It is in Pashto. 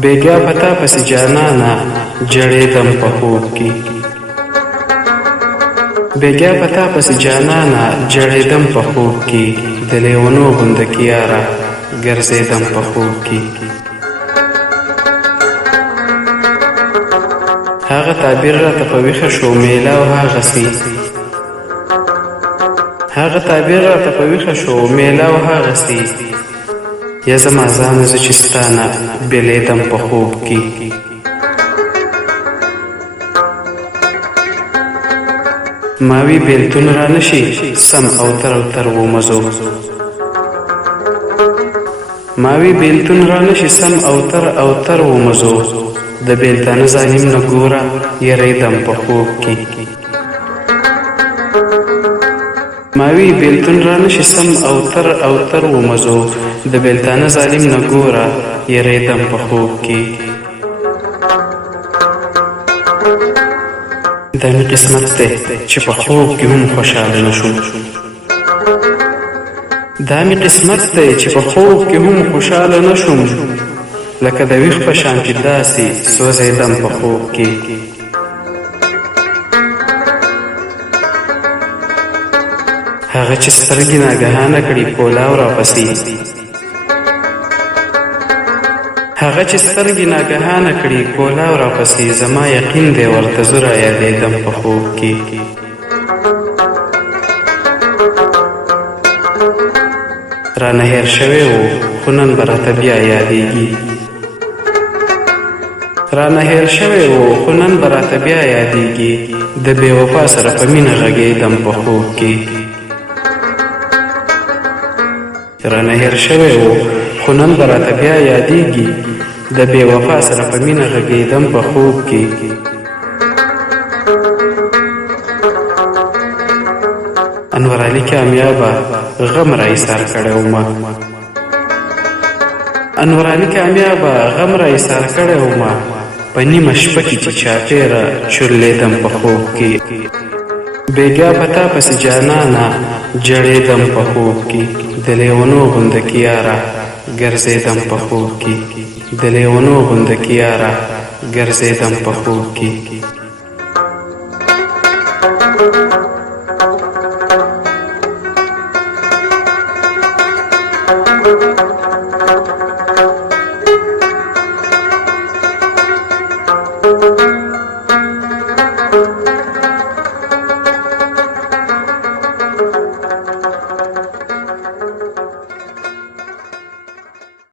بیګا پتا پسې جانانه جړېدم په خوب کې بیګا پتا پسې جانانه جړېدم په خوب کې د لیونو غونده کې یاره ګرځېدم په خوب کې هغه تعبیر راته په ویښه شو میله او هغسې هغه تعبیر راته په ویښه شو میله او هغسې یا زما ځانه زه چې ستا نه بېلېدم په خوب کې ما وی بېلتون را نشي سم اوتر اوتر و مزو ما وی بېلتون را نشي سم اوتر اوتر و مزو د بېلتانه ظالم نه ګوره یریدم په خوب کې ما وی بېلتون را نشي سم اوتر اوتر و مزو د بېلتانه ظالم نه ګوره یریدم په خوب کې دا مې قسمت دی چې په خوب کې هم خوشحاله نه شوم دا مې قسمت دی چې په خوب کې هم خوشحاله نه شوم لکه د ویښ په شان کې داسې سوځېدم په خوب کې هغه چې سترګې ناګهانه کړي کولاو راپسې هغه چې سترګې ناګهانه کړي کولاو راپسې زما یقین دی ورته زه رایادېدم په خوب کې رانه هېر شوی و خو نن به راته بیا یادېږي رانه هېر شوی و خو نن به راته بیا یادېږي د بې وفا سره په مینه غږېدم په خوب کې رانه هېر شوی و خو نن به راته بیا یادېږي د بې وفا سره په مینه غږېدم په خوب کې انورعلي کامیابه غم را ایسار کړی ومه انورعلي کامیابه غم را ایسار کړی ومه په نیمه شپه کې چې چاپېره چورلېدم په خوب کې بیګا پتا پسې جانانه جړېدم په خوب کې د لیونو غونده کې یاره ګرځېدم په خوب کې د لیونو غونده کې یاره ګرځېدم په خوب کې